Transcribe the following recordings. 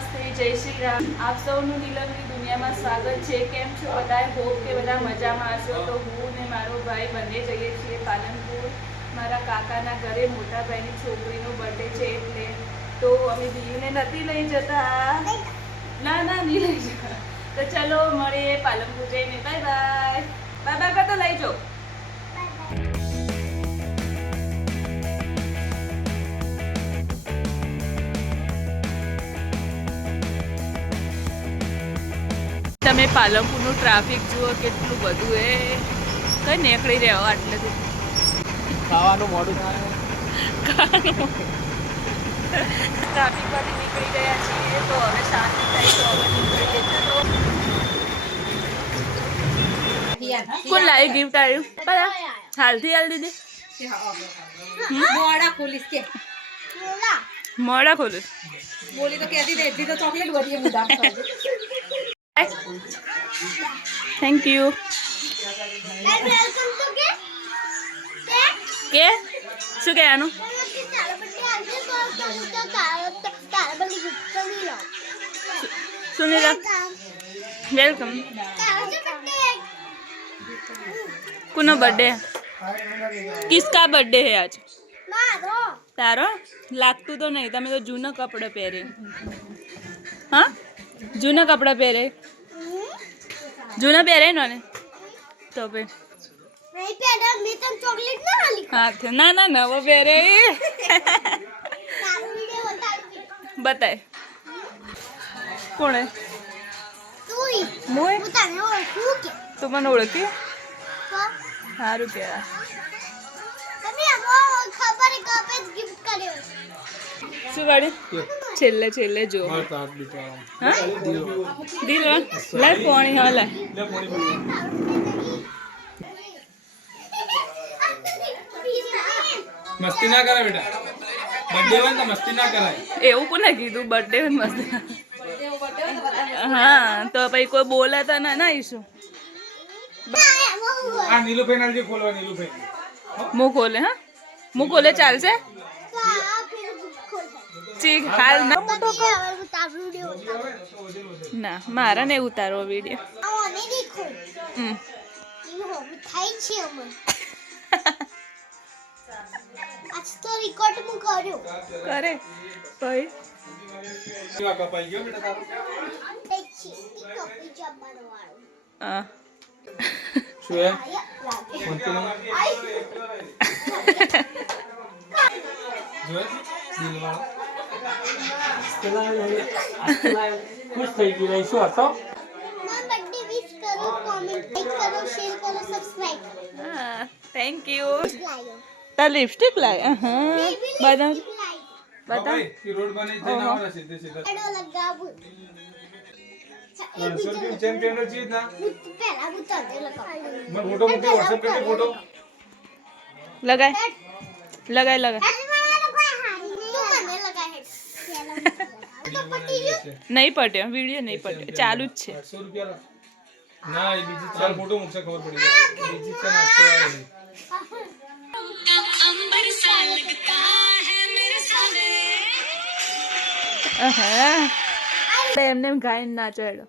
નમસ્તે, જય શ્રી રામ. આપ સૌનું નીલમની દુનિયામાં સ્વાગત છે. કેમ છો બધા? હોપ કે બધા મજામાં હશો. તો હું ને મારો ભાઈ બંને જઈએ છીએ પાલનપુર મારા કાકાના ઘરે. મોટા ભાઈની છોકરીનો બર્થડે છે એટલે. તો અમે દીવને નથી લઈ જતા. ના નહીં લઈ જતા. તો ચલો મળીએ પાલનપુર જઈને. Bye bye. બાય બાય કરતો લઈ જાઓ. તમે પાલનપુરનું ટ્રાફિક જુઓ કેટલું બધું એ કઈ નીકળી રહ્યો આટલેથી ખાવાનું મોડું થાય ટ્રાફિકમાંથી નીકળી ગયા છીએ તો હવે શાંતિ થઈ તો હવે નીકળીએ. કોણ લાવી ગિફ્ટ આવ્યું હાલથી હાલ દીધી મોડા ખોલીશ બોલી તો કહેતી હતી એટલી તો ચોકલેટ વધી મુદ્દા થેન્ક યુ. કે શું કહેવાનું? सुनीला वेलकम. कुनो बर्थडे किसका बर्थडे है आज? तारो लागतू तो नहीं. तमे तो जूना कपड़े पहरे. हाँ जूना कपड़ा पहरे. जूना पहरे इन्होंने तो फिर हाँ थे ना ना ना वो पहरे बताए कौन है? तू मन ओळखी सारू क्या શું ગાડી છેલ્લે છેલ્લે જો હા દિલ લાય પાણી હા લાય મસ્તી ના કરે બેટા. બર્થડે હોય તો મસ્તી ના કરાય. એવું કોને કીધું બર્થડે મસ્તી? હા તો પછી કોઈ બોલે તો ના ના ઈશું આ નીલુભાઈ ના જે ખોલવા નીલુભાઈ મું ખોલે. હા મું ખોલે ચાલશે. ઠીક હાલ ના મારા ને ઉતારવો વિડીયો. કરે ભાઈ કપાઈ ગયો બેટા તારો. હા શું હે કોણતું ના જોય દિલવાળો ખુશ થઈ ગઈ રહી. શું હતો? હા થેન્ક યુ. તાર લિપસ્ટિક લાય. હા બતાવ બતાવ. એ રોડ બની જઈને આવરા સીધે સીધે 300 રૂપિયા ચેન કેનો ચીજ ના मैं फोटो मुझे व्हाट्सएप करके फोटो लगाए लगाए लगाए नहीं पटे वीडियो नहीं पटे चालू જ છે. 800 રૂપિયા ના એ બીજી ચાર ફોટો મુકશે ખબર પડી જાય. બીજી છે ને 800 વાળી એમને એમ ગાયન નાચો હેડો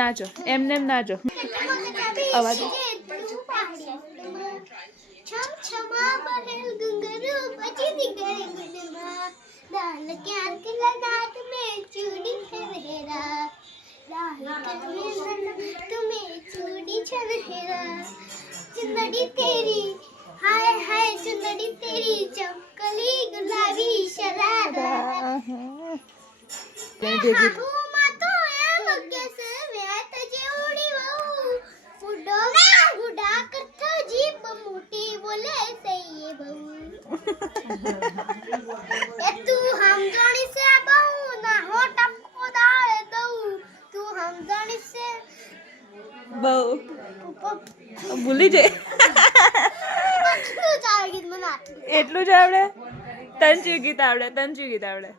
નાચો એમને એમ નાચો અવાજ हाय हाय चुनरी तेरी चमकली गुलाबी शरारा मातो एम कैसे व्यात जेवडी वहू गुडा करता जीप मोटी बोले सही बहू ए तू हम जानी से बहू ना हो टपको दाल दऊ तू हम जानी से બહુ ભૂલી જાય એટલું જ આવડે. તનચી ગીત આવડે. તનચી ગીત આવડે.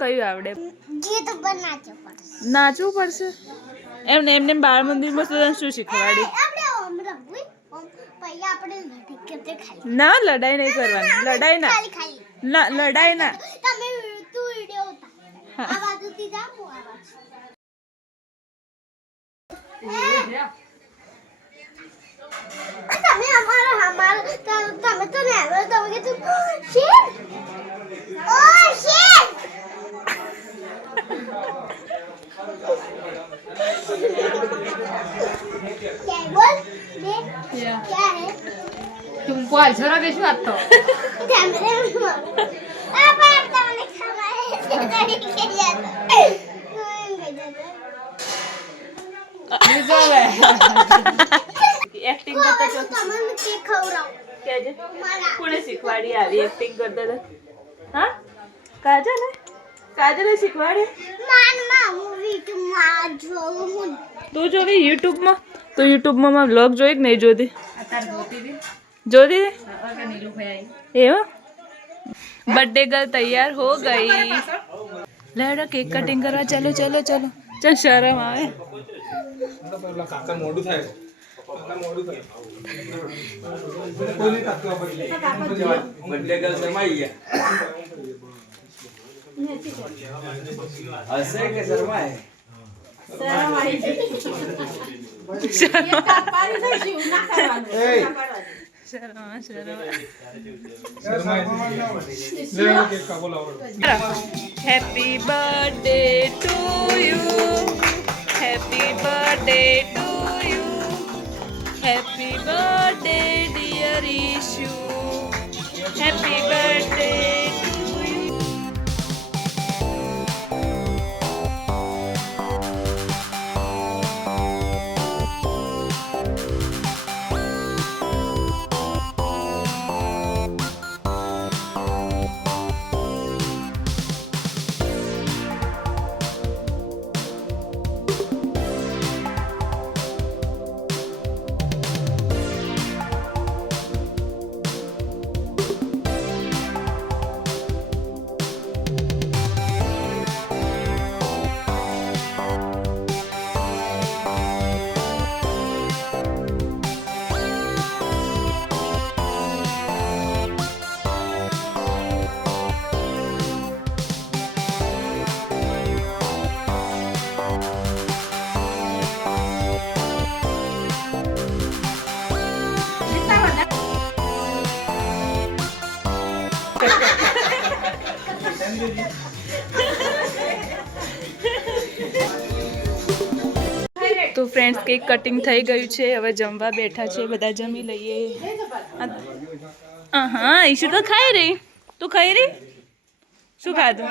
કયું આવડે? નાચવું પડશે એમને એમને બાળ મંદિરમાં તને શું શીખવાડી? ના લડાઈ નહીં કરવાની. લડાઈ ના લડાઈ ના લેતી જાઉં આવા તમે અમારો તમે તો નેવર તમે કે તું શેર ઓ શેર क्या बोल दे क्या है तुमको अल्सर है बेशु आता कैमरे में अब तुमने खाना है के जाता એક્ટિંગ કરતા છો તમને કે ખવરાવ કેજે કોણે શીખવાડી આવી એક્ટિંગ કરતા હતા હા કાજલે શીખવાડી માનમાં મૂવી કે માં જોઉં તું જોવી યુટ્યુબમાં તો યુટ્યુબમાં માં વ્લોગ જોઈ કે નહીં જોતી अतार होती थी જોતી और का नीलू भाई એવો बर्थडे गर्ल तैयार हो गई लेडो केक कटिंग करवा चलो चलो चलो चल शर्म आवे પેલા કાકા મોડું થાય કાકા મોડું થાય કોઈ નહીં કાકા બર્થડે ગર્લ શરમાઈ ગયા હશે કે શરમાય કેક કાપો લાવો happy birthday to you happy birthday to you happy birthday dear Ishu happy birthday to you તો ફ્રેન્ડ્સ કેક કટિંગ થઈ ગયું છે હવે જમવા બેઠા છે બધા જમી લઈએ હા ઈશુ તો ખાઈ રહી તું ખાઈ રહી શું ખાધું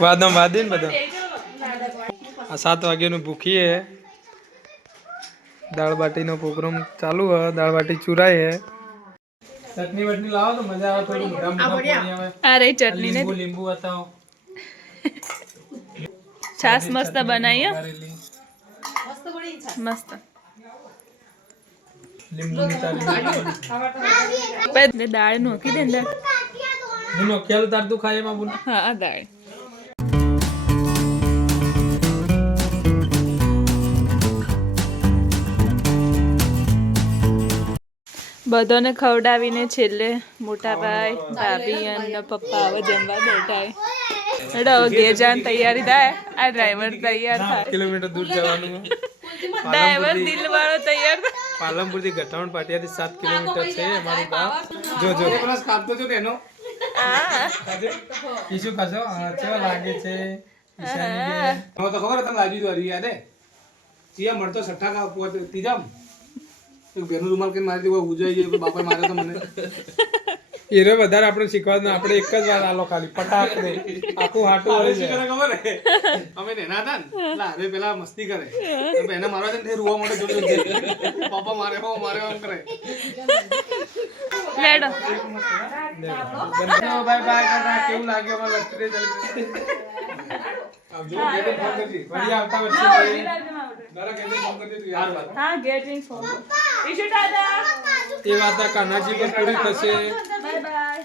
વાદમ વાદી ને બધા આ 7 વાગ્યાનું ભૂખી હે દાળ બાટીનો પ્રોગ્રામ ચાલુ હે દાળ બાટી ચુરાઈ હે ચટણી વટની લાવો તો મજા આવે થોડી મોટા મોટા પાણી આવે આ રહી ચટણી ને લીંબુ લીંબુ બતાવો છાસ મસ્ત બનાવી હો મસ્ત લીંબુ ની પહેલે દાળ નોખી દે અંદર હું નોખિયાલું તાર તું ખાય એમાં બોલ હા આ દાળ બધાને ખવડાવીને છેલ્લે મોટા ભાઈ ભાભી અને પપ્પા હવે જમવા બેઠા હેડો ઘેર જવાની તૈયારી થાય આ ડ્રાઈવર તૈયાર થાય કિલોમીટર દૂર જવાનું ડ્રાઈવર દિલવાળો તૈયાર થાય પાલનપુર થી ગઠાવણ પાટિયાથી 7 કિલોમીટર છે અમારું ગામ જો જો પ્લસ કાપતો જો તેનો હા ઈશુ કાસો કેવા લાગે છે ઈશાની તો ખબર તને લાજી તો હરી યાદ હે ચિયા મળતો સઠ્ઠા કા પોત તીજામ એક બેનો રૂમાલ કે મારી દીવો ઉજાઈ ગયો બાપા મારે તો મને એરો વધારે આપણે શીખવાનું આપણે એક જ વાર આલો ખાલી પટાક દે આખું હાટું વળી જાય ખબર હે અમે નેના હતા ને એટલે હવે પેલા મસ્તી કરે તો એને મારવા છે ને તે રૂવા માટે જોજો પાપા મારે હો મારે આમ કરે લેડો બાય બાય કાકા કેવું લાગ્યો અમાર લક્ષ્મી ચાલી આવજો ગેટ ફોન કરજી વળી આવતા વર્ષે દાદા કેને ફોન કરજે તું યાર વાત હા ગેટિંગ ફોન ઈશુ દાદા એ વાત કાનાજી પર પૂરી થશે બાય બાય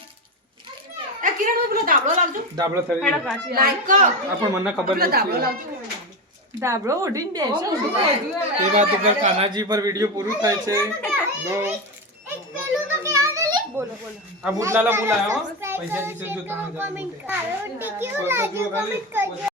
એ કિરણ હું પેલો દાબળો લાવજો દાબળો થઈ હેડો ગયો કાચી લાઈક આ પણ મને ખબર દાબળો નથી લાવજો દાબડો ઓઢીને બેસો એ વાત ઉપર કાનાજી પર વિડિયો પૂરું થાય છે નો પેલું તો કેવા દે બોલો બોલો આ બુટલાલા બોલાયો પૈસા જીતો જો તમે કમેન્ટ કરો ટીક્યુ પતલું ખાલી કમેન્ટ કરજો